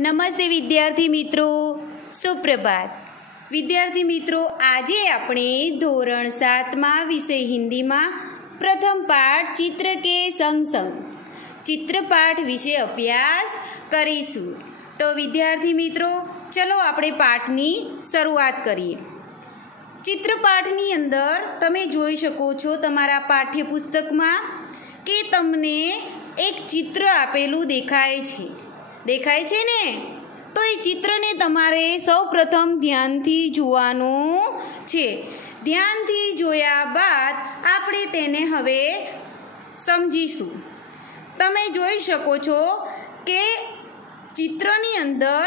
નમસ્તે વિદ્યાર્થી મિત્રો, સુપ્રભાત. વિદ્યાર્થી મિત્રો, આજે આપણે ધોરણ 7માં વિષય હિન્દીમાં પ્રથમ પાઠ ચિત્ર કે સંગ સંગ ચિત્રપાઠ વિશે અભ્યાસ કરીશું. તો વિદ્યાર્થી મિત્રો, ચલો આપણે પાઠની શરૂઆત કરીએ. ચિત્રપાઠની અંદર તમે જોઈ શકો છો તમારા પાઠ્યપુસ્તકમાં કે તમને એક ચિત્ર આપેલું દેખાય છે ને? તો એ ચિત્રને તમારે સૌપ્રથમ ધ્યાનથી જોવાનું છે. ધ્યાનથી જોયા બાદ આપણે તેને હવે સમજીશું. તમે જોઈ શકો છો કે चित्रनी अंदर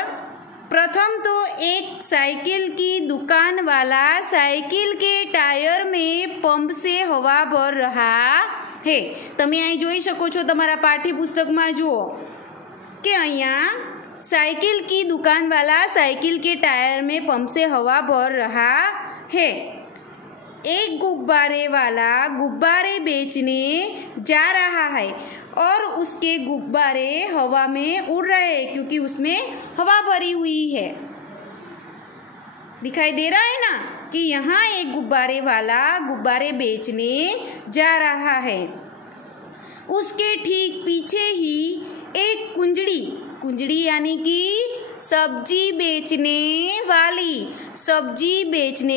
प्रथम तो एक साइकिल की दुकान वाला साइकिल के टायर में पंप से हवा भर रहा है. तमे अहीं जोई शको छो तमारा पाठ्यपुस्तक में जुओ कि अहींया साइकिल की दुकान वाला साइकिल के टायर में पंप से हवा भर रहा है. एक गुब्बारे वाला गुब्बारे बेचने जा रहा है और उसके गुब्बारे हवा में उड़ रहे हैं क्योंकि उसमें हवा भरी हुई है. दिखाई दे रहा है ना कि यहाँ एक गुब्बारे वाला गुब्बारे बेचने जा रहा है. उसके ठीक पीछे ही एक कुंजड़ी यानी कि सब्जी बेचने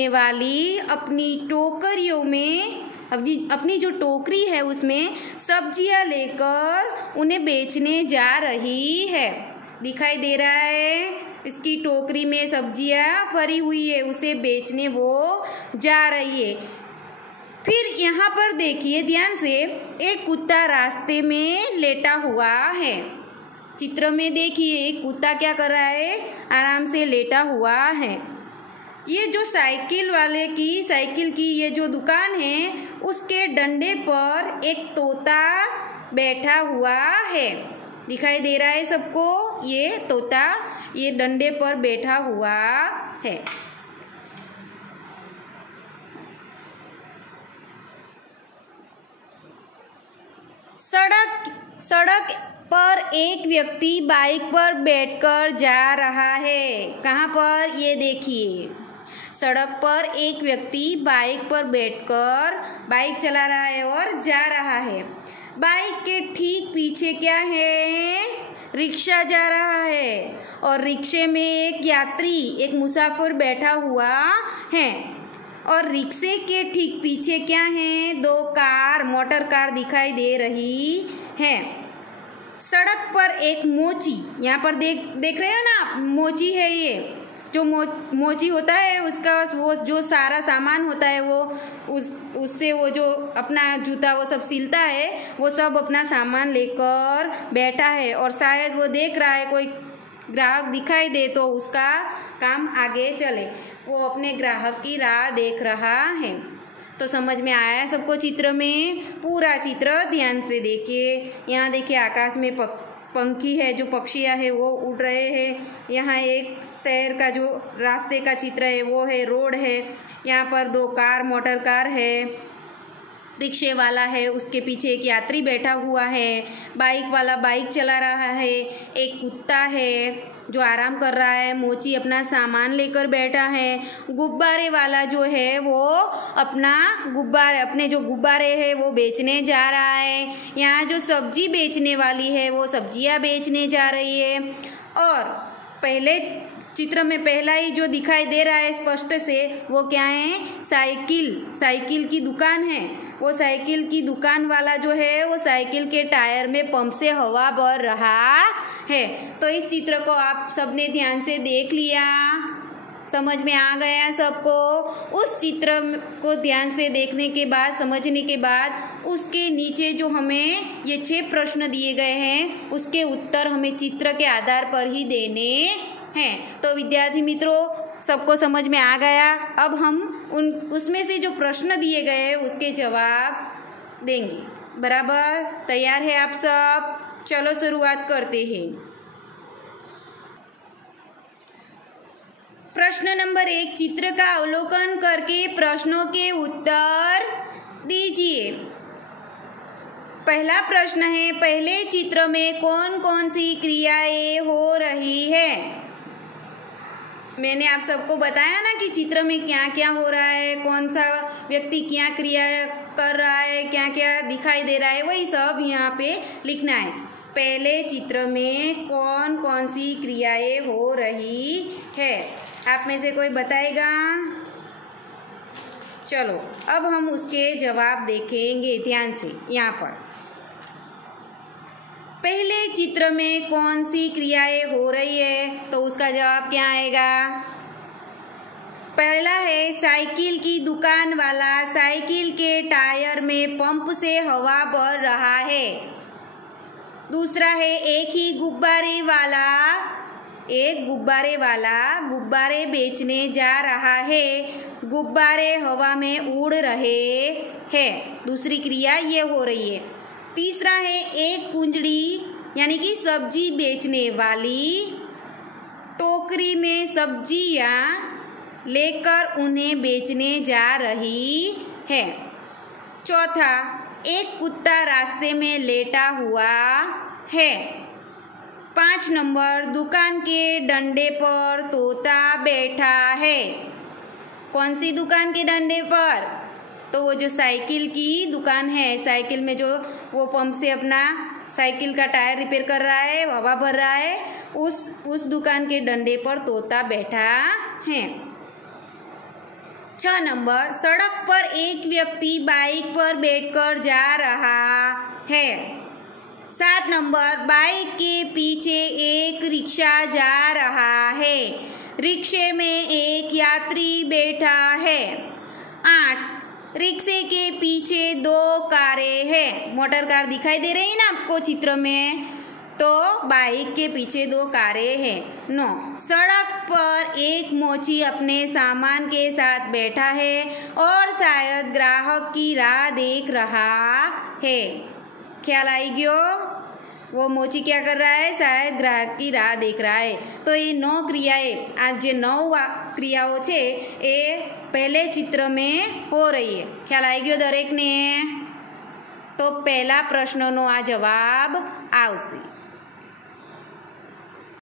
वाली अपनी टोकरियों में अपनी जो टोकरी है उसमें सब्जियां लेकर उन्हें बेचने जा रही है. दिखाई दे रहा है, इसकी टोकरी में सब्जियां भरी हुई है, उसे बेचने वो जा रही है. फिर यहाँ पर देखिए ध्यान से, एक कुत्ता रास्ते में लेटा हुआ है. चित्र में देखिए एक कुत्ता क्या कर रहा है, आराम से लेटा हुआ है. ये जो साइकिल की ये जो दुकान है उसके डंडे पर एक तोता बैठा हुआ है. दिखाई दे रहा है सबको? ये तोता ये डंडे पर बैठा हुआ है. सड़क पर एक व्यक्ति बाइक पर बैठकर जा रहा है. कहाँ पर? ये देखिए, सड़क पर एक व्यक्ति बाइक पर बैठकर बाइक चला रहा है और जा रहा है. बाइक के ठीक पीछे क्या है? रिक्शा जा रहा है और रिक्शे में एक मुसाफिर बैठा हुआ है. और रिक्शे के ठीक पीछे क्या है? दो मोटर कार दिखाई दे रही है. सड़क पर एक मोची, यहाँ पर देख रहे हो ना, मोची है. ये जो मोची होता है उसका वो जो सारा सामान होता है वो उससे वो जो अपना जूता वो सब सिलता है, वो सब अपना सामान लेकर बैठा है. और शायद वो देख रहा है कोई ग्राहक दिखाई दे तो उसका काम आगे चले. वो अपने ग्राहक की राह देख रहा है. तो समझ में आया सबको? चित्र में पूरा चित्र ध्यान से देखिए. यहाँ देखिए आकाश में पंखी है, जो पक्षियाँ है वो उड़ रहे हैं. यहाँ एक शहर का जो रास्ते का चित्र है वो है, रोड है. यहाँ पर दो मोटर कार है, रिक्शे वाला है, उसके पीछे एक यात्री बैठा हुआ है. बाइक वाला बाइक चला रहा है. एक कुत्ता है जो आराम कर रहा है. मोची अपना सामान लेकर बैठा है. गुब्बारे वाला जो है वो अपने जो गुब्बारे हैं वो बेचने जा रहा है. यहाँ जो सब्जी बेचने वाली है वो सब्जियाँ बेचने जा रही है. और पहले चित्र में पहला ही जो दिखाई दे रहा है स्पष्ट से, वो क्या है? साइकिल की दुकान है. वो साइकिल की दुकान वाला जो है वो साइकिल के टायर में पंप से हवा भर रहा है. तो इस चित्र को आप सबने ध्यान से देख लिया, समझ में आ गया सबको? उस चित्र को ध्यान से देखने के बाद, समझने के बाद, उसके नीचे जो हमें ये 6 प्रश्न दिए गए हैं उसके उत्तर हमें चित्र के आधार पर ही देने हैं. तो विद्यार्थी मित्रों, सबको समझ में आ गया? अब हम उसमें से जो प्रश्न दिए गए हैं उसके जवाब देंगे. बराबर? तैयार है आप सब? चलो शुरुआत करते हैं. प्रश्न नंबर 1, चित्र का अवलोकन करके प्रश्नों के उत्तर दीजिए. पहला प्रश्न है, पहले चित्र में कौन कौन सी क्रियाएं हो रही रही है। मैंने आप सबको बताया ना कि चित्र में क्या क्या हो रहा है, कौन सा व्यक्ति क्या क्रिया कर रहा है, क्या क्या दिखाई दे रहा है, वही सब यहाँ पे लिखना है। पहले चित्र में कौन कौन सी क्रियाएं हो रही है, आप में से कोई बताएगा? चलो अब हम उसके जवाब देखेंगे ध्यान से। यहाँ पर पहले चित्र में कौन सी क्रियाएं हो रही है, तो उसका जवाब क्या आएगा? पहला है साइकिल की दुकान वाला साइकिल के टायर में पंप से हवा भर रहा है। दूसरा है एक गुब्बारे वाला गुब्बारे बेचने जा रहा है। गुब्बारे हवा में उड़ रहे हैं, दूसरी क्रिया ये हो रही है। तीसरा है एक कुंजड़ी यानी कि सब्जी बेचने वाली टोकरी में सब्जियां लेकर उन्हें बेचने जा रही है। चौथा एक कुत्ता रास्ते में लेटा हुआ है। 5 नंबर दुकान के डंडे पर तोता बैठा है। कौन सी दुकान के डंडे पर? तो वो जो साइकिल की दुकान है, साइकिल में जो वो पंप से अपना साइकिल का टायर रिपेयर कर रहा है, हवा भर रहा है, उस दुकान के डंडे पर तोता बैठा है। 6 नंबर सड़क पर एक व्यक्ति बाइक पर बैठकर जा रहा है। 7 नंबर बाइक के पीछे एक रिक्शा जा रहा है। रिक्शे में एक यात्री बैठा है। 8 रिक्शे के पीछे 2 कारें हैं। मोटर कार दिखाई दे रही है ना आपको चित्र में, तो बाइक के पीछे 2 कारें हैं। 9 सड़क पर एक मोची अपने सामान के साथ बैठा है और शायद ग्राहक की राह देख रहा है। ख्याल आई गयो? वो मोची क्या कर रहा है? शायद ग्राहक की राह देख रहा है। तो ये 9 क्रियाएं, आज જે 9 ક્રિયાઓ છે એ પહેલે ચિત્ર में हो रही है। ખ્યાલ આવી ગયો દરેકને? તો પહેલા પ્રશ્નનો આ જવાબ આવશે।